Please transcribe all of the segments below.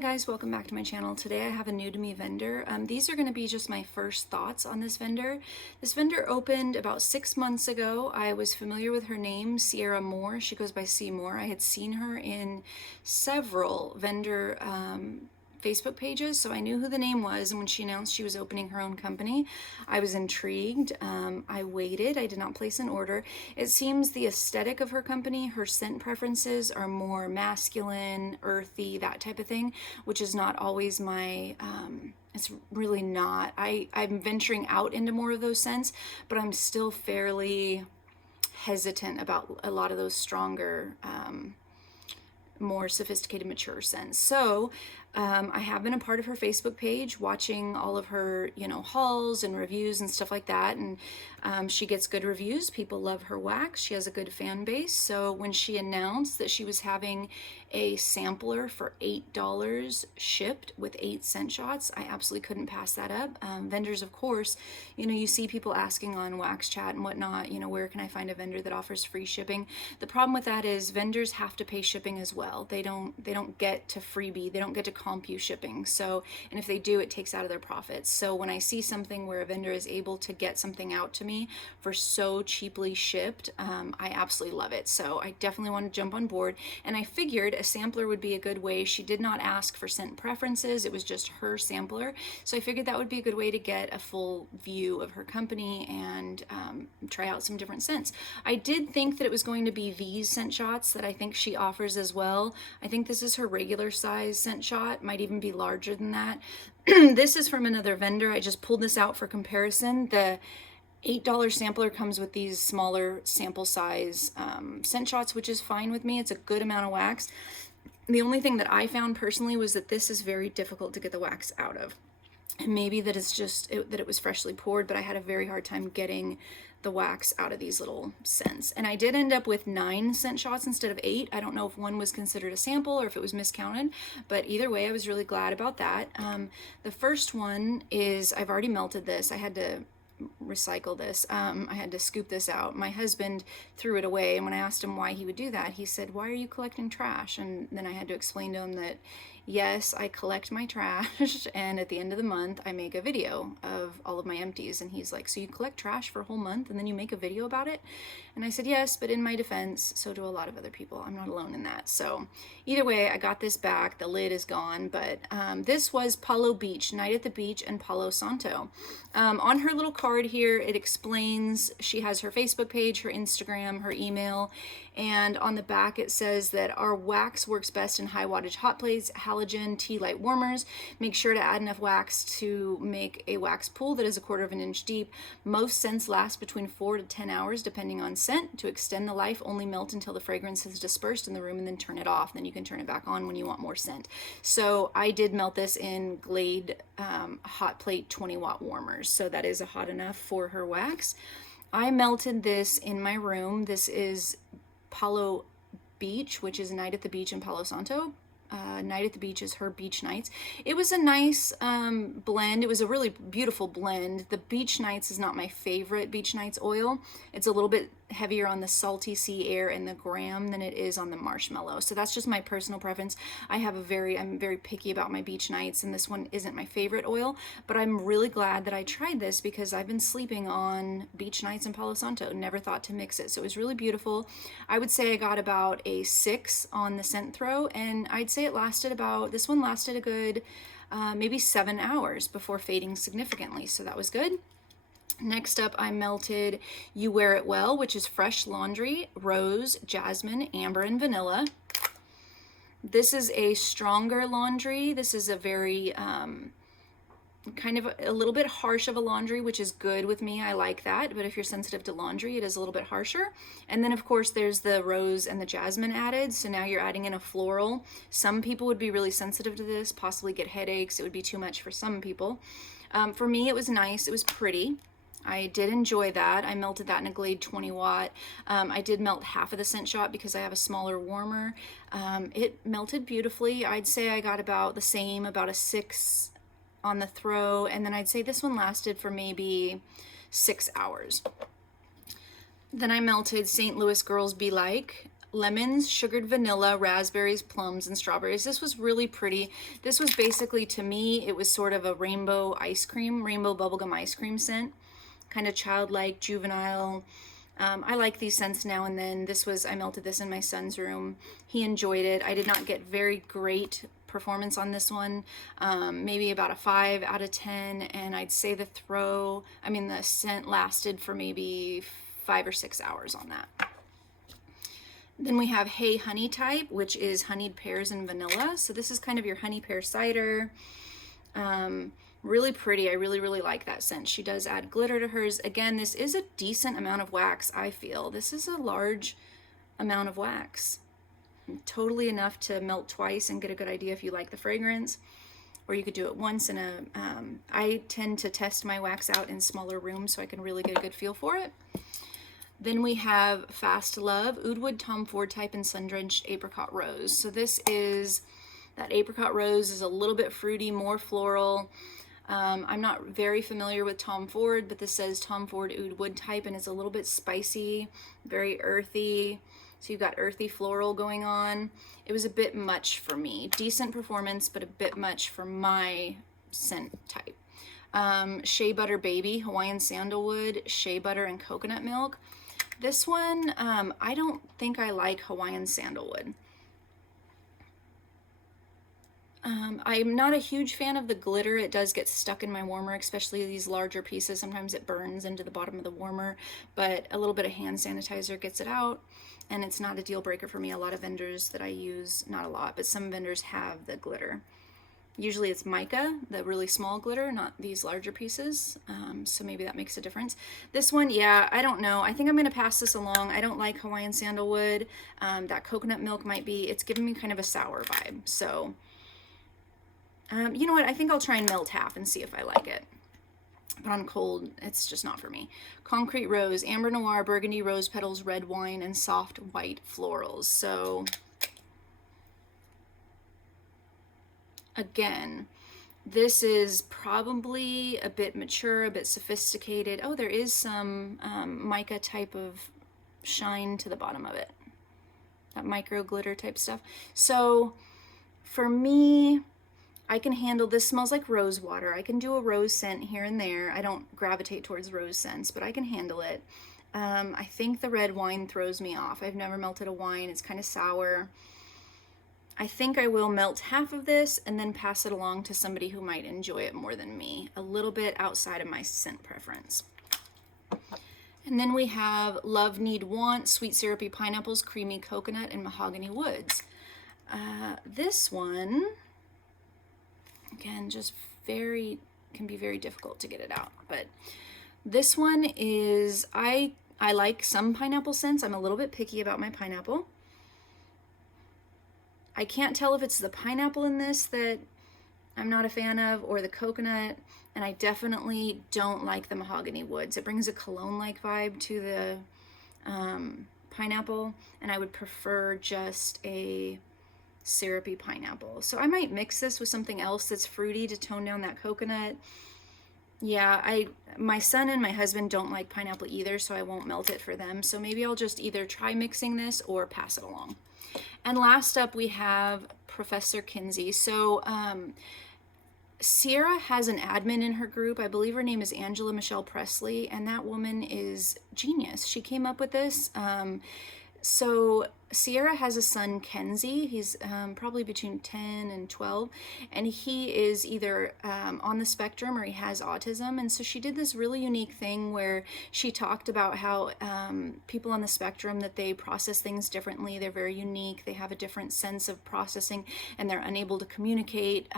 guys, welcome back to my channel. Today I have a new to me vendor. These are going to be just my first thoughts on this vendor. This vendor opened about 6 months ago. I was familiar with her name, Sierra Moore. She goes by Seymour. I had seen her in several vendor Facebook pages, so I knew who the name was, and when she announced she was opening her own company, I was intrigued. I waited. I did not place an order. It seems the aesthetic of her company, her scent preferences are more masculine, earthy, that type of thing, which is not always my it's really not. I'm venturing out into more of those scents, but I'm still fairly hesitant about a lot of those stronger more sophisticated, mature scents. So I have been a part of her Facebook page, watching all of her, hauls and reviews and stuff like that. And she gets good reviews. People love her wax. She has a good fan base. So when she announced that she was having a sampler for $8 shipped with 8 scent shots, I absolutely couldn't pass that up. Vendors, of course, you see people asking on Wax Chat and whatnot, where can I find a vendor that offers free shipping? The problem with that is vendors have to pay shipping as well. They don't get to freebie. They don't get to comp you shipping. So, and if they do, it takes out of their profits. So when I see something where a vendor is able to get something out to me for so cheaply shipped, I absolutely love it. So I definitely want to jump on board. And I figured a sampler would be a good way. She did not ask for scent preferences. It was just her sampler. So I figured that would be a good way to get a full view of her company and try out some different scents. I did think that it was going to be these scent shots that I think she offers as well. I think this is her regular size scent shot, might even be larger than that. This is from another vendor. I just pulled this out for comparison. The $8 sampler comes with these smaller sample size scent shots, which is fine with me. It's a good amount of wax. The only thing that I found personally was that this is very difficult to get the wax out of. And maybe that it's just that it was freshly poured, but I had a very hard time getting the wax out of these little scents. And I did end up with 9 scent shots instead of 8. I don't know if one was considered a sample or if it was miscounted, but either way, I was really glad about that. The first one is, I've already melted this. I had to recycle this. I had to scoop this out. My husband threw it away, and when I asked him why he would do that, he said, "Why are you collecting trash?" And then I had to explain to him that yes, I collect my trash, and at the end of the month I make a video of all of my empties. And he's like, "So you collect trash for a whole month and then you make a video about it?" And I said, "Yes, but in my defense, so do a lot of other people. I'm not alone in that." So either way, I got this back. The lid is gone, but this was Palo Beach, Night at the Beach, and Palo Santo. On her little card here, it explains she has her Facebook page, her Instagram, her email, and on the back it says that our wax works best in high wattage hot plates, halogen, tea light warmers. Make sure to add enough wax to make a wax pool that is 1/4 of an inch deep. Most scents last between 4 to 10 hours depending on scent. To extend the life, only melt until the fragrance has dispersed in the room and then turn it off. Then you can turn it back on when you want more scent. So I did melt this in Glade hot plate 20-watt warmers. So that is hot enough for her wax. I melted this in my room. This is Palo Beach, which is Night at the Beach in Palo Santo. Night at the Beach is her beach nights. It was a nice blend. It was a really beautiful blend. The Beach Nights is not my favorite Beach Nights oil. It's a little bit heavier on the salty sea air and the graham than it is on the marshmallow. So that's just my personal preference. I'm very picky about my Beach Nights, and this one isn't my favorite oil, but I'm really glad that I tried this because I've been sleeping on Beach Nights in Palo Santo. Never thought to mix it. So it was really beautiful. I would say I got about a 6 on the scent throw, and I'd say this one lasted a good maybe 7 hours before fading significantly. So that was good. Next up, I melted You Wear It Well, which is fresh laundry, rose, jasmine, amber, and vanilla. This is a stronger laundry. This is a very kind of a little bit harsh of a laundry, which is good with me. I like that. But if you're sensitive to laundry, it is a little bit harsher. And then of course there's the rose and the jasmine added. So now you're adding in a floral. Some people would be really sensitive to this, possibly get headaches. It would be too much for some people. For me, it was nice. It was pretty. I did enjoy that. I melted that in a Glade 20-watt. I did melt half of the scent shot because I have a smaller warmer. It melted beautifully. I'd say I got about the same, about a 6 on the throw, and then I'd say this one lasted for maybe 6 hours. Then I melted St. Louis Girls Be Like. lemons, sugared vanilla, raspberries, plums, and strawberries. This was really pretty. This was basically, to me, it was sort of a rainbow ice cream, rainbow bubblegum ice cream scent. Kind of childlike, juvenile. I like these scents now and then. I melted this in my son's room. He enjoyed it. I did not get very great performance on this one. Maybe about a 5 out of 10. And I'd say the scent lasted for maybe 5 or 6 hours on that. Then we have Hey Honey type, which is honeyed pears and vanilla. So this is kind of your honey pear cider. Really pretty. I really, really like that scent. She does add glitter to hers. Again, this is a decent amount of wax, I feel. This is a large amount of wax. Totally enough to melt twice and get a good idea if you like the fragrance. Or you could do it once I tend to test my wax out in smaller rooms so I can really get a good feel for it. Then we have Fast Love, Oud Wood, Tom Ford type, and Sun-Drenched Apricot Rose. So that apricot rose is a little bit fruity, more floral. I'm not very familiar with Tom Ford, but this says Tom Ford Oud Wood type, and it's a little bit spicy, very earthy. So you've got earthy floral going on. It was a bit much for me. Decent performance, but a bit much for my scent type. Shea Butter Baby, Hawaiian Sandalwood, Shea Butter, and Coconut Milk. This one, I don't think I like Hawaiian Sandalwood. I'm not a huge fan of the glitter. It does get stuck in my warmer, especially these larger pieces. Sometimes it burns into the bottom of the warmer, but a little bit of hand sanitizer gets it out, and it's not a deal breaker for me. A lot of vendors that I use, not a lot, but some vendors have the glitter. Usually it's mica, the really small glitter, not these larger pieces. So maybe that makes a difference. This one, yeah, I don't know. I think I'm going to pass this along. I don't like Hawaiian Sandalwood. That coconut milk it's giving me kind of a sour vibe. So, you know what? I think I'll try and melt half and see if I like it. But on cold, it's just not for me. Concrete Rose, Amber Noir, Burgundy Rose Petals, Red Wine, and Soft White Florals. So again, this is probably a bit mature, a bit sophisticated. Oh, there is some mica type of shine to the bottom of it. That micro glitter type stuff. So for me, I can handle this. Smells like rose water. I can do a rose scent here and there. I don't gravitate towards rose scents, but I can handle it. I think the red wine throws me off. I've never melted a wine. It's kind of sour. I think I will melt half of this and then pass it along to somebody who might enjoy it more than me, a little bit outside of my scent preference. And then we have Love, Need, Want, Sweet Syrupy Pineapples, Creamy Coconut, and Mahogany Woods. This one, again, just can be very difficult to get it out. But this one is, I like some pineapple scents. I'm a little bit picky about my pineapple. I can't tell if it's the pineapple in this that I'm not a fan of or the coconut, and I definitely don't like the mahogany woods. It brings a cologne-like vibe to the pineapple, and I would prefer just a syrupy pineapple. So I might mix this with something else that's fruity to tone down that coconut. Yeah, my son and my husband don't like pineapple either, so I won't melt it for them. So maybe I'll just either try mixing this or pass it along. And last up, we have Professor Kinsey. So Sierra has an admin in her group. I believe her name is Angela Michelle Presley, and that woman is genius. She came up with this. So Sierra has a son, Kenzie. He's probably between 10 and 12, and he is either on the spectrum or he has autism. And so she did this really unique thing where she talked about how people on the spectrum, that they process things differently. They're very unique. They have a different sense of processing, and they're unable to communicate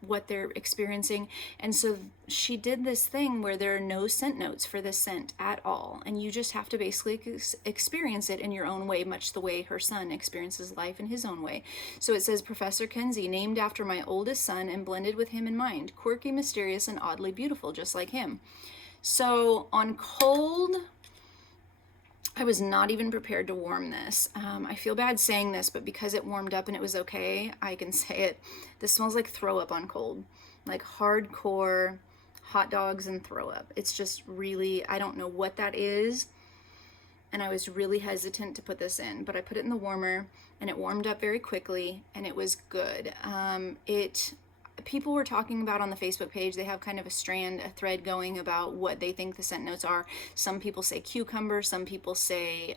what they're experiencing. And so she did this thing where there are no scent notes for this scent at all, and you just have to basically experience it in your own way, much the way her son experiences life in his own way. So it says, Professor Kenzie, named after my oldest son and blended with him in mind, quirky, mysterious, and oddly beautiful, just like him. So on cold, I was not even prepared to warm this. I feel bad saying this, but because it warmed up and it was okay, I can say it. This smells like throw up on cold, like hardcore hot dogs and throw up. It's just really, I don't know what that is. and I was really hesitant to put this in, but I put it in the warmer and it warmed up very quickly and it was good. People were talking about on the Facebook page, they have kind of a thread going about what they think the scent notes are. Some people say cucumber, some people say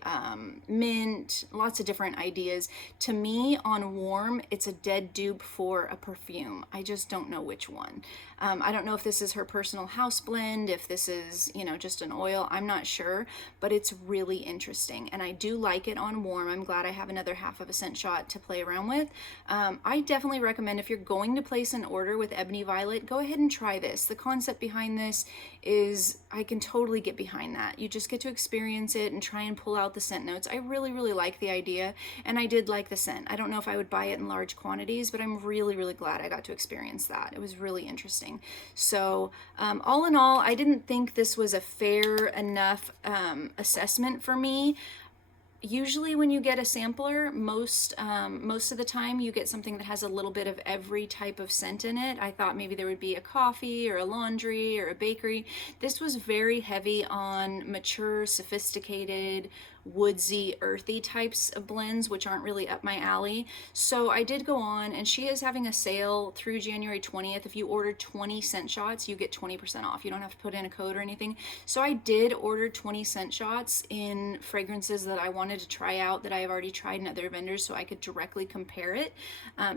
mint, lots of different ideas. To me, on warm, it's a dead dupe for a perfume. I just don't know which one. I don't know if this is her personal house blend, if this is, just an oil. I'm not sure, but it's really interesting. And I do like it on warm. I'm glad I have another half of a scent shot to play around with. I definitely recommend, if you're going to place an order with Ebony Violet, go ahead and try this. The concept behind this is, I can totally get behind that. You just get to experience it and try and pull out the scent notes. I really, really like the idea, and I did like the scent. I don't know if I would buy it in large quantities, but I'm really, really glad I got to experience that. It was really interesting. So all in all, I didn't think this was a fair enough assessment for me. Usually when you get a sampler, most of the time you get something that has a little bit of every type of scent in it. I thought maybe there would be a coffee or a laundry or a bakery. This was very heavy on mature, sophisticated, woodsy, earthy types of blends, which aren't really up my alley. So I did go on, and she is having a sale through January 20th. If you order 20 scent shots, you get 20% off. You don't have to put in a code or anything. So I did order 20 scent shots in fragrances that I wanted to try out, that I have already tried in other vendors, so I could directly compare it.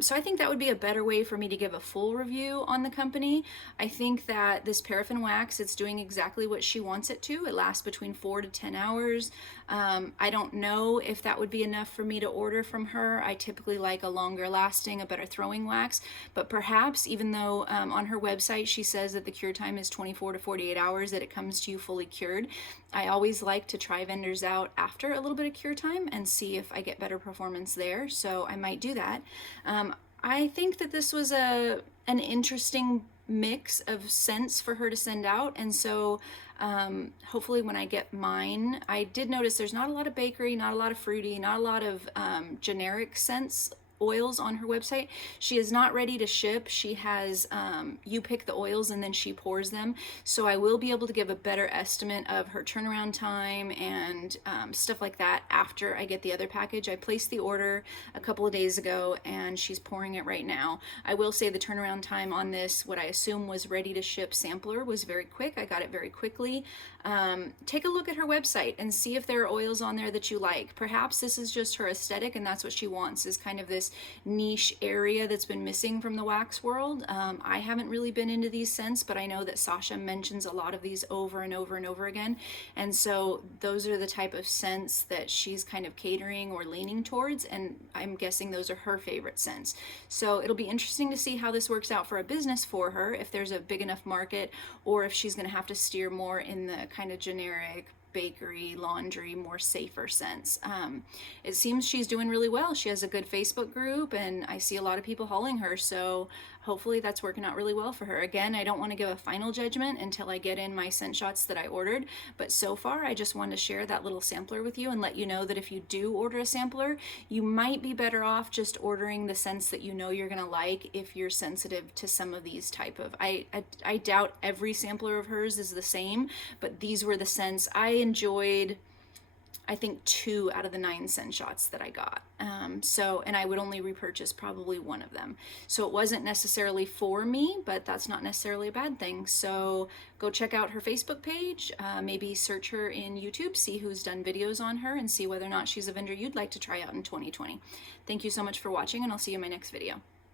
So I think that would be a better way for me to give a full review on the company. I think that this paraffin wax, it's doing exactly what she wants it to. It lasts between 4 to 10 hours. I don't know if that would be enough for me to order from her. I typically like a longer lasting, a better throwing wax, but perhaps, even though on her website she says that the cure time is 24 to 48 hours, that it comes to you fully cured. I always like to try vendors out after a little bit of cure time and see if I get better performance there, so I might do that. I think that this was an interesting mix of scents for her to send out, and so hopefully when I get mine, I did notice there's not a lot of bakery, not a lot of fruity, not a lot of generic scents, oils on her website. She is not ready to ship. She has, you pick the oils and then she pours them. So I will be able to give a better estimate of her turnaround time and stuff like that after I get the other package. I placed the order a couple of days ago and she's pouring it right now. I will say the turnaround time on this, what I assume was ready to ship sampler, was very quick. I got it very quickly. Take a look at her website and see if there are oils on there that you like. Perhaps this is just her aesthetic and that's what she wants, is kind of this niche area that's been missing from the wax world. I haven't really been into these scents, but I know that Sasha mentions a lot of these over and over and over again, and so those are the type of scents that she's kind of catering or leaning towards, and I'm guessing those are her favorite scents. So it'll be interesting to see how this works out for a business for her, if there's a big enough market, or if she's going to have to steer more in the kind of generic bakery, laundry, more safer scents. It seems she's doing really well. She has a good Facebook group and I see a lot of people hauling her, so hopefully that's working out really well for her. Again, I don't want to give a final judgment until I get in my scent shots that I ordered, but so far I just wanted to share that little sampler with you and let you know that if you do order a sampler, you might be better off just ordering the scents that you know you're gonna like if you're sensitive to some of these type of, I doubt every sampler of hers is the same, but these were the scents I enjoyed. I think 2 out of the 9 scent shots that I got. And I would only repurchase probably 1 of them. So it wasn't necessarily for me, but that's not necessarily a bad thing. So go check out her Facebook page, maybe search her in YouTube, see who's done videos on her, and see whether or not she's a vendor you'd like to try out in 2020. Thank you so much for watching, and I'll see you in my next video.